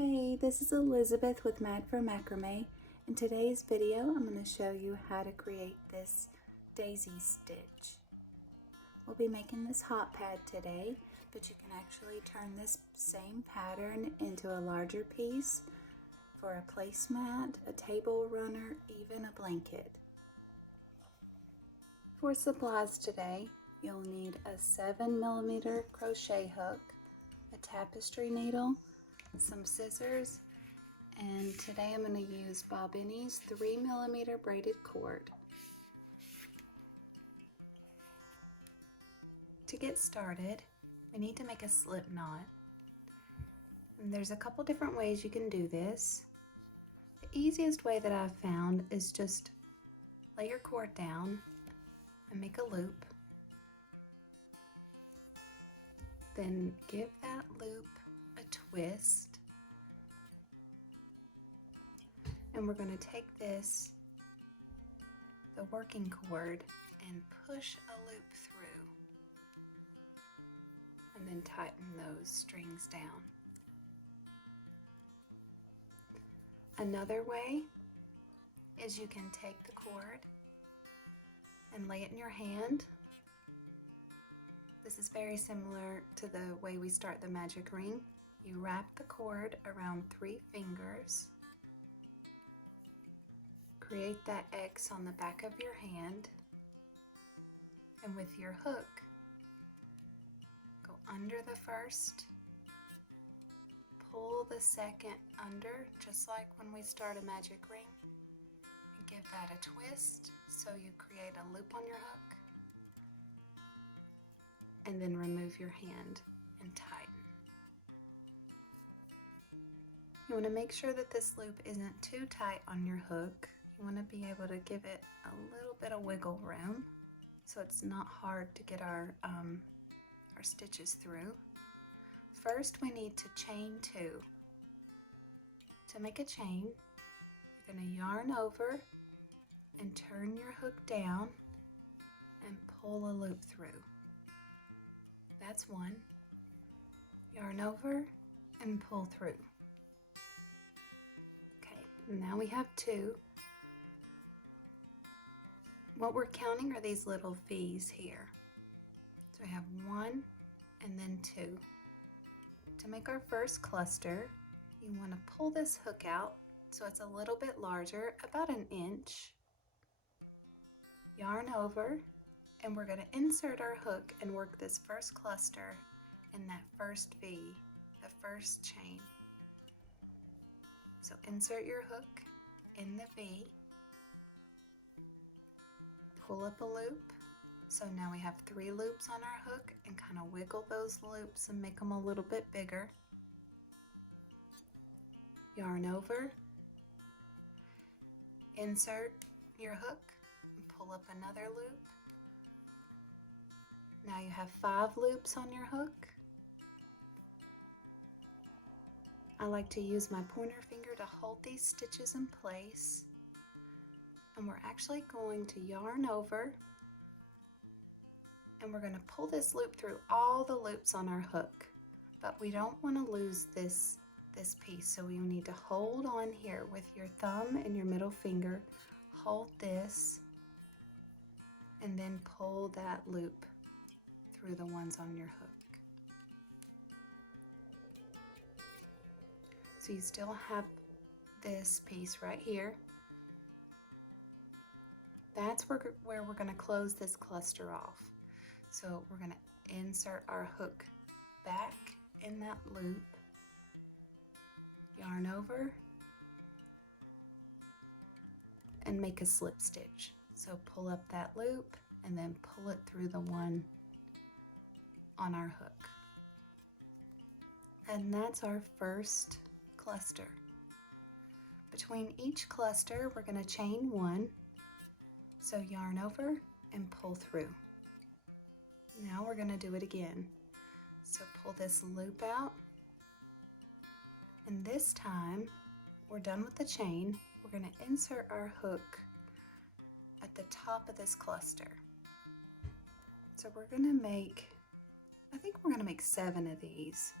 Hey, this is Elizabeth with Mad for Macrame. In today's video, I'm going to show you how to create this daisy stitch. We'll be making this hot pad today, but you can actually turn this same pattern into a larger piece for a placemat, a table runner, even a blanket. For supplies today, you'll need a 7mm crochet hook, a tapestry needle, some scissors, and today I'm going to use Bobbiny's 3mm braided cord. To get started, we need to make a slip knot. And there's a couple different ways you can do this. The easiest way that I've found is just lay your cord down and make a loop. Then give that loop a twist. And we're going to take this, the working cord, and push a loop through. And then tighten those strings down. Another way is you can take the cord and lay it in your hand. This is very similar to the way we start the magic ring. You wrap the cord around 3 fingers. Create that X on the back of your hand. And with your hook, go under the first, pull the second under, just like when we start a magic ring, and give that a twist so you create a loop on your hook. And then remove your hand and tighten. You want to make sure that this loop isn't too tight on your hook. You want to be able to give it a little bit of wiggle room so it's not hard to get our stitches through. First, we need to chain 2. To make a chain, you're going to yarn over and turn your hook down and pull a loop through. That's 1. Yarn over and pull through. Okay, now we have 2. What we're counting are these little V's here. So we have 1 and then 2. To make our first cluster, you want to pull this hook out so it's a little bit larger, about 1 inch. Yarn over, and we're going to insert our hook and work this first cluster in that first V, the first chain. So insert your hook in the V, pull up a loop. So now we have 3 loops on our hook, and kind of wiggle those loops and make them a little bit bigger. Yarn over, insert your hook, and pull up another loop. Now you have 5 loops on your hook. I like to use my pointer finger to hold these stitches in place. And we're actually going to yarn over, and we're going to pull this loop through all the loops on our hook. But we don't want to lose this piece, so we need to hold on here with your thumb and your middle finger. Hold this, and then pull that loop through the ones on your hook. So you still have this piece right here. That's where we're going to close this cluster off. So we're going to insert our hook back in that loop, yarn over, and make a slip stitch. So pull up that loop and then pull it through the one on our hook. And that's our first cluster. Between each cluster, we're going to chain 1. So yarn over and pull through. Now we're going to do it again. So pull this loop out, and this time we're done with the chain. We're going to insert our hook at the top of this cluster. So we're going to make, I think we're going to make 7 of these.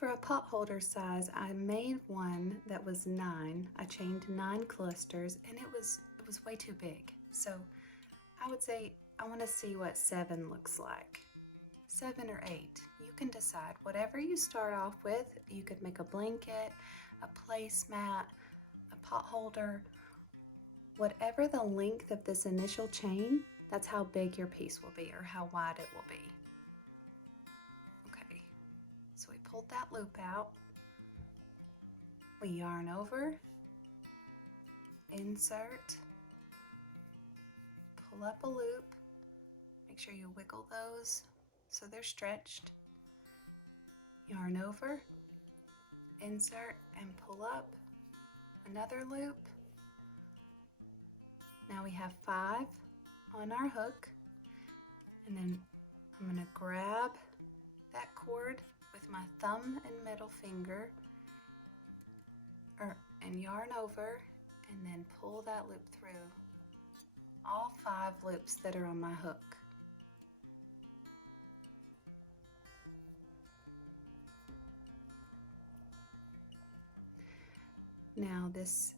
For a pot holder size, I made one that was 9. I chained 9 clusters and it was way too big. So I would say I want to see what 7 looks like. 7 or 8. You can decide. Whatever you start off with, you could make a blanket, a placemat, a pot holder. Whatever the length of this initial chain, that's how big your piece will be or how wide it will be. Okay, so we pulled that loop out. We yarn over, insert, pull up a loop. Make sure you wiggle those so they're stretched. Yarn over, insert, and pull up another loop. Now we have 5 on our hook, and then I'm going to grab that cord with my thumb and middle finger and yarn over, and then pull that loop through all 5 loops that are on my hook. Now this,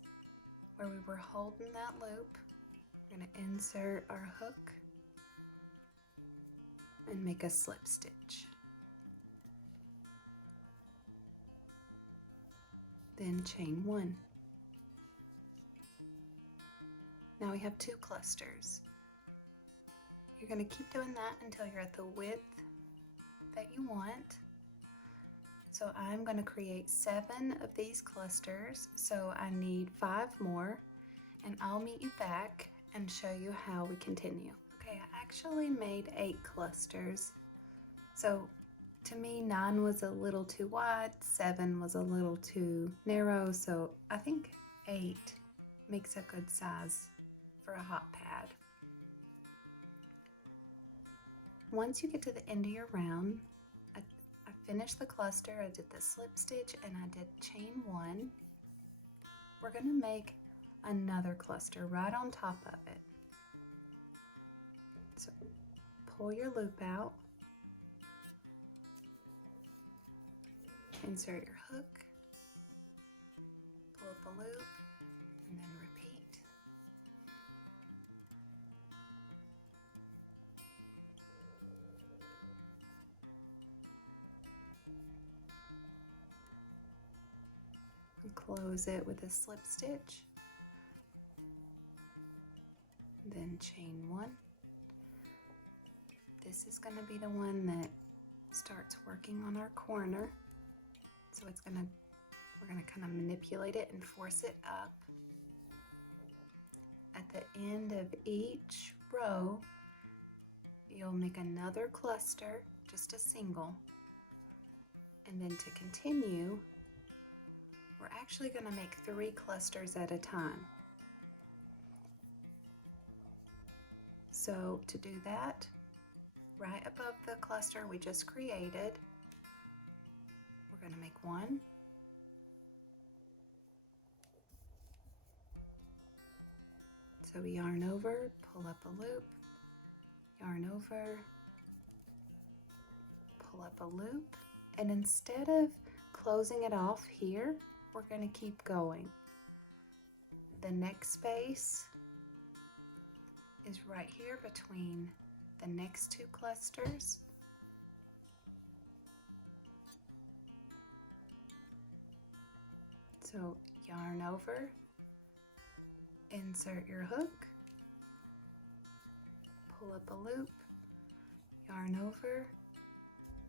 where we were holding that loop, we're going to insert our hook and make a slip stitch. Then chain 1. Now we have 2 clusters. You're going to keep doing that until you're at the width that you want. So I'm going to create 7 of these clusters, so I need 5 more, and I'll meet you back and show you how we continue. Okay, I actually made 8 clusters. So to me, 9 was a little too wide, 7 was a little too narrow, so I think 8 makes a good size for a hot pad. Once you get to the end of your round, I finished the cluster, I did the slip stitch, and I did chain 1. We're going to make another cluster right on top of it. So pull your loop out, insert your hook, pull up a loop, and then repeat. And close it with a slip stitch, then chain 1. This is going to be the one that starts working on our corner. So we're going to kind of manipulate it and force it up. At the end of each row, you'll make another cluster, just a single. And then to continue, we're actually going to make 3 clusters at a time. So to do that, right above the cluster we just created, we're going to make 1, so we yarn over, pull up a loop, yarn over, pull up a loop, and instead of closing it off here, we're going to keep going. The next space is right here between the next 2 clusters. So yarn over, insert your hook, pull up a loop, yarn over,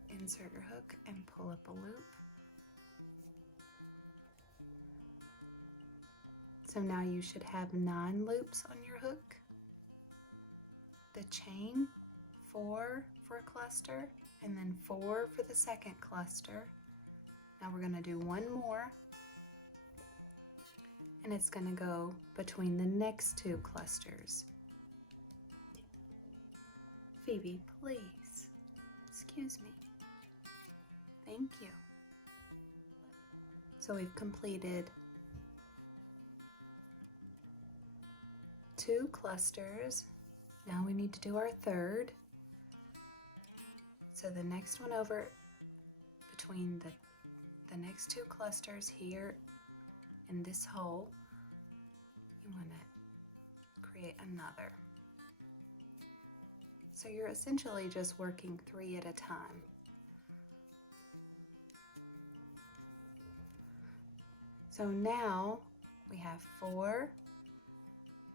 insert your hook, and pull up a loop. So now you should have 9 loops on your hook. The chain 4 for a cluster, and then 4 for the second cluster. Now we're going to do 1 more, and it's going to go between the next 2 clusters. Phoebe, please. Excuse me. Thank you. So we've completed 2 clusters. Now we need to do our third. So the next one over between the the next two clusters here in this hole, you want to create another. So you're essentially just working 3 at a time. So now we have 4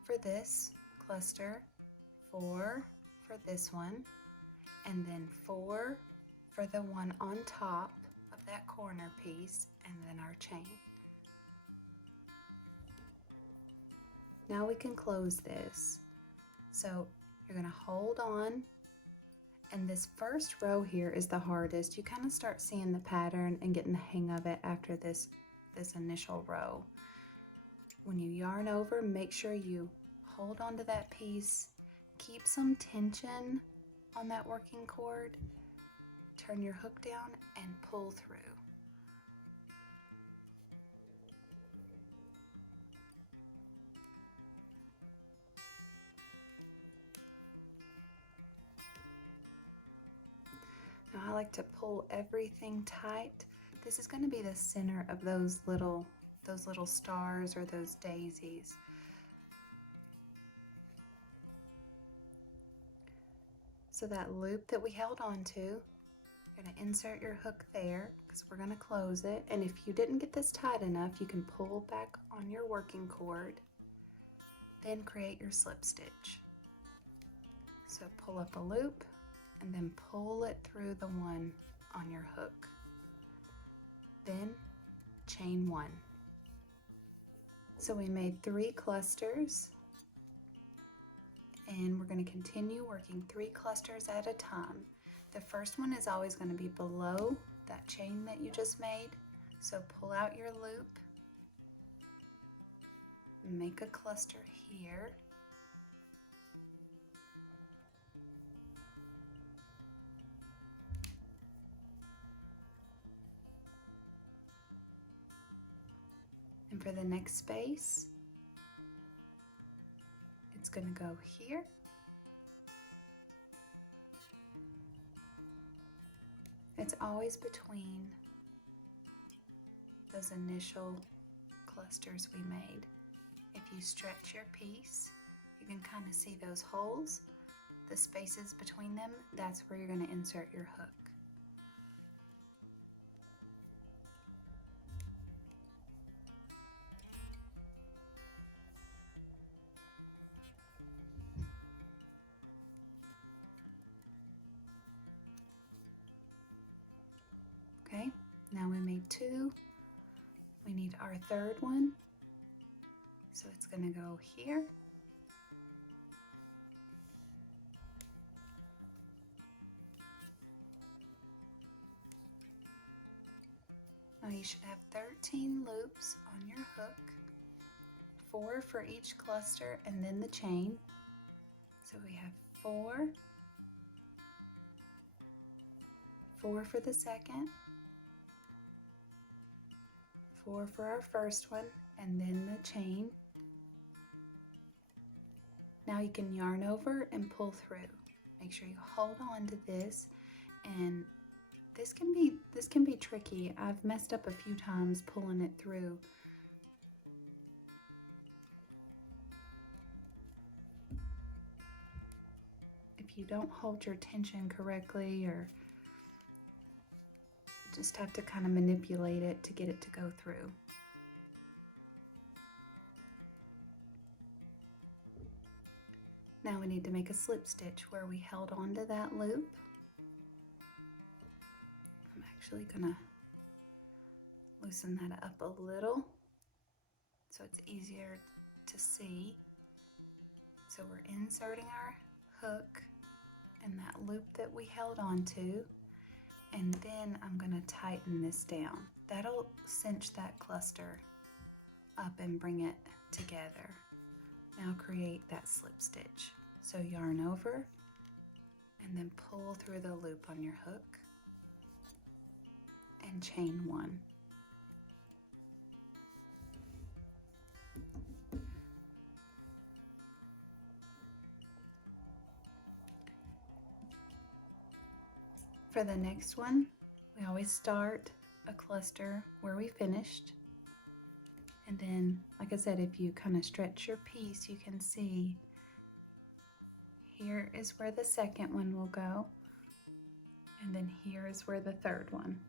for this cluster, 4 for this one, and then 4 for the one on top of that corner piece, and then our chain. Now we can close this. So you're going to hold on, and this first row here is the hardest. You kind of start seeing the pattern and getting the hang of it after this initial row. When you yarn over, make sure you hold on to that piece, keep some tension on that working cord, turn your hook down and pull through. Now I like to pull everything tight. This is going to be the center of those little stars or those daisies. So that loop that we held on to, you're going to insert your hook there because we're going to close it. And if you didn't get this tight enough, you can pull back on your working cord, then create your slip stitch. So pull up a loop and then pull it through the one on your hook. Then chain 1. So we made 3 clusters, and we're going to continue working 3 clusters at a time. The first one is always going to be below that chain that you just made. So pull out your loop, make a cluster here, and for the next space, it's going to go here, it's always between those initial clusters we made. If you stretch your piece, you can kind of see those holes, the spaces between them. That's where you're going to insert your hook. Okay, now we made 2. We need our third one. So it's going to go here. Now you should have 13 loops on your hook, 4 for each cluster and then the chain. So we have 4, 4 for the second, 4 for our first one, and then the chain. Now you can yarn over and pull through. Make sure you hold on to this, and this can be tricky. I've messed up a few times pulling it through. If you don't hold your tension correctly, or just have to kind of manipulate it to get it to go through. Now we need to make a slip stitch where we held on to that loop. I'm actually gonna loosen that up a little so it's easier to see. So we're inserting our hook in that loop that we held on to, and then I'm gonna tighten this down. That'll cinch that cluster up and bring it together. Now create that slip stitch. So yarn over and then pull through the loop on your hook and chain 1. For the next one, we always start a cluster where we finished. And then, like I said, if you kind of stretch your piece, you can see here is where the second one will go. And then here is where the third one.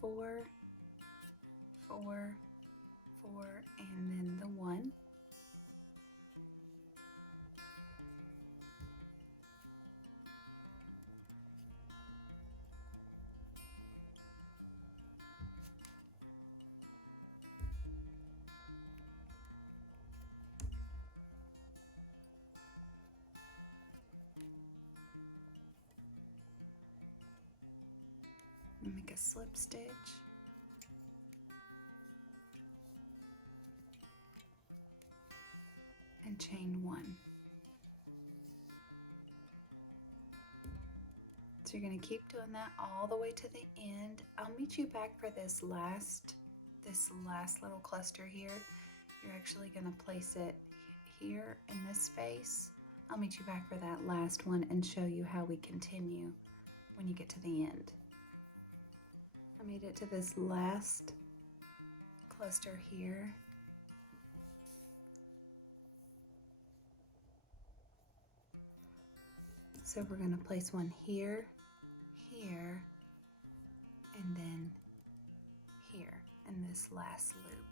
Four, four, four, and then the one. Make a slip stitch. And chain one. So you're going to keep doing that all the way to the end. I'll meet you back for this last little cluster here. You're actually going to place it here in this space. I'll meet you back for that last one and show you how we continue when you get to the end. I made it to this last cluster here. So we're going to place one here, here, and then here in this last loop.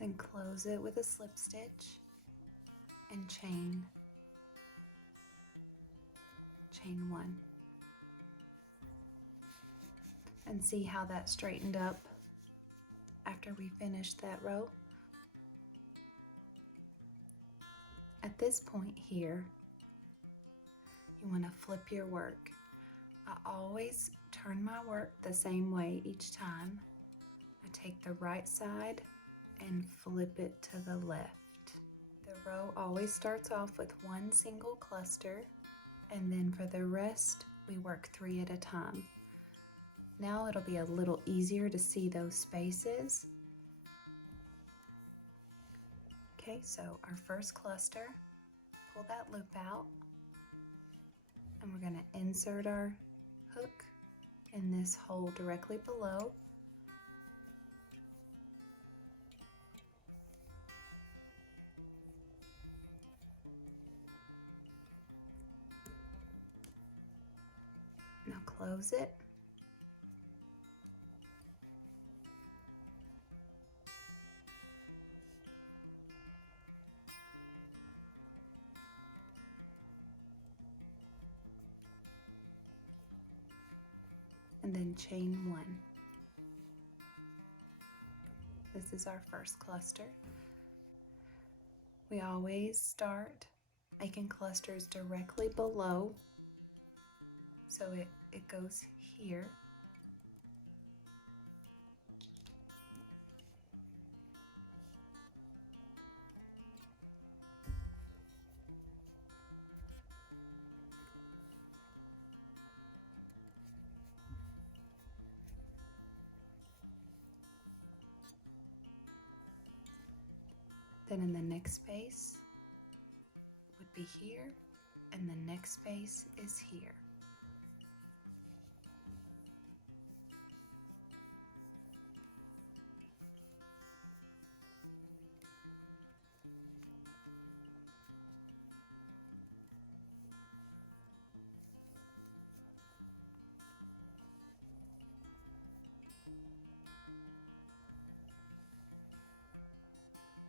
Then close it with a slip stitch and chain one. And see how that straightened up after we finished that row. At this point here, you want to flip your work. I always turn my work the same way each time. I take the right side and flip it to the left. The row always starts off with one single cluster, and then for the rest, we work 3 at a time. Now it'll be a little easier to see those spaces. Okay, so our first cluster, pull that loop out, and we're going to insert our hook in this hole directly below. Now close it. And then chain one. This is our first cluster. We always start making clusters directly below, so it goes here. Then in the next space would be here, and the next space is here.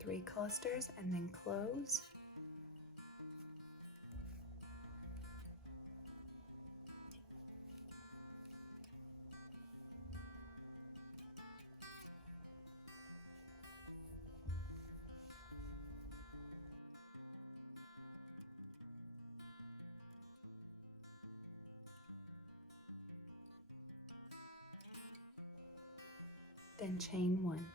Three clusters and then close. Then chain one.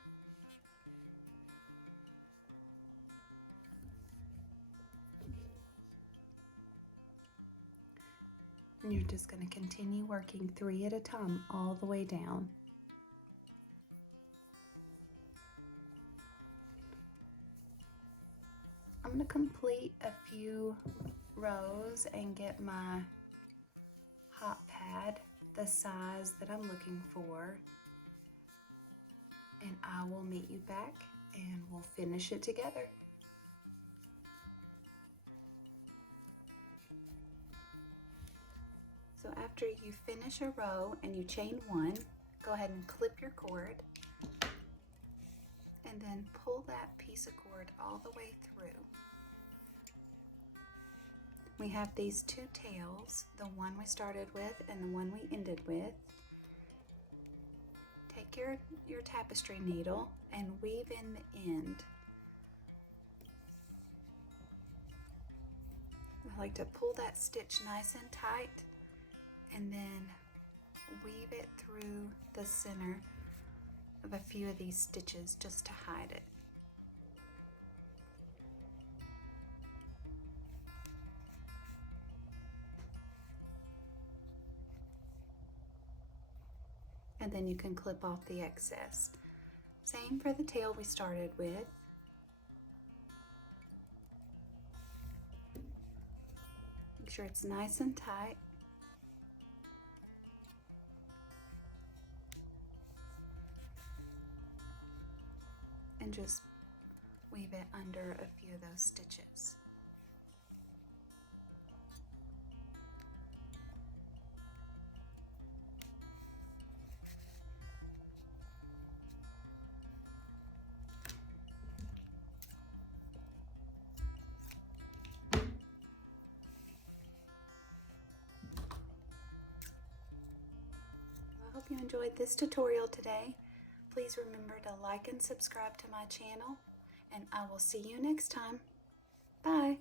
And you're just going to continue working 3 at a time all the way down. I'm going to complete a few rows and get my hot pad the size that I'm looking for. And I will meet you back and we'll finish it together. So after you finish a row and you chain one, go ahead and clip your cord and then pull that piece of cord all the way through. We have these two tails, the one we started with and the one we ended with. Take your tapestry needle and weave in the end. I like to pull that stitch nice and tight and then weave it through the center of a few of these stitches just to hide it. And then you can clip off the excess. Same for the tail we started with. Make sure it's nice and tight. And just weave it under a few of those stitches. I hope you enjoyed this tutorial today. Please remember to like and subscribe to my channel, and I will see you next time. Bye.